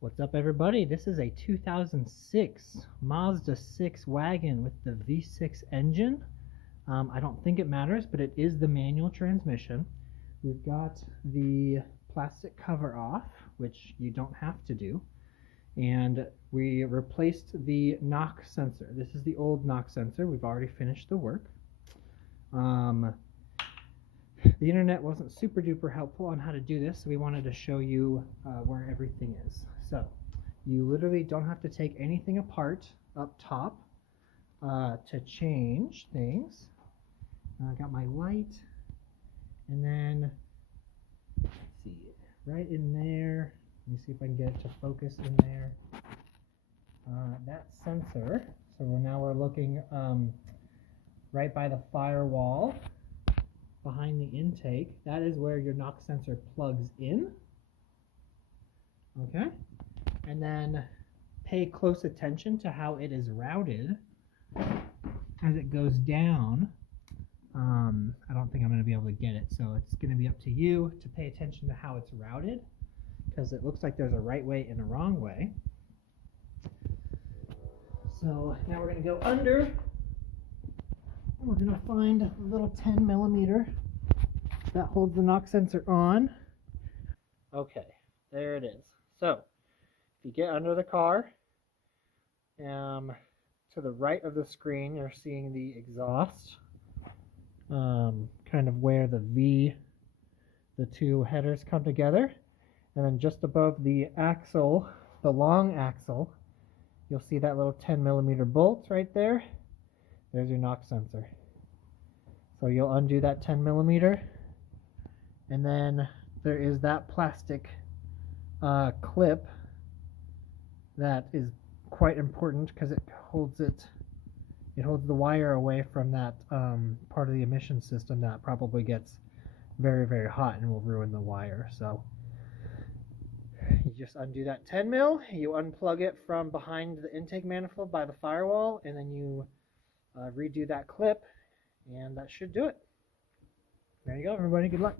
What's up, everybody? This is a 2006 Mazda 6 wagon with the V6 engine. I don't think it matters, but it is the manual transmission. We've got the plastic cover off, which you don't have to do. And we replaced the knock sensor. This is the old knock sensor. We've already finished the work. The internet wasn't super duper helpful on how to do this, so we wanted to show you where everything is. So you literally don't have to take anything apart up top to change things. I got my light, and then let's see, right in there. Let me see if I can get it to focus in there. That sensor. So now we're looking right by the firewall. Behind the intake, that is where your knock sensor plugs in. Okay, and then pay close attention to how it is routed as it goes down. I don't think I'm going to be able to get it, so it's going to be up to you to pay attention to how it's routed, because it looks like there's a right way and a wrong way. So now we're going to go under. We're going to find a little 10 millimeter that holds the knock sensor on. Okay, there it is. So, if you get under the car, to the right of the screen, you're seeing the exhaust, kind of where the two headers come together. And then just above the axle, the long axle, you'll see that little 10 millimeter bolt right there. There's your knock sensor. So you'll undo that 10 millimeter, and then there is that plastic clip that is quite important because it holds the wire away from that part of the emission system that probably gets very, very hot and will ruin the wire. So you just undo that 10 mil, you unplug it from behind the intake manifold by the firewall, and then you redo that clip, and that should do it. There you go, everybody. Good luck.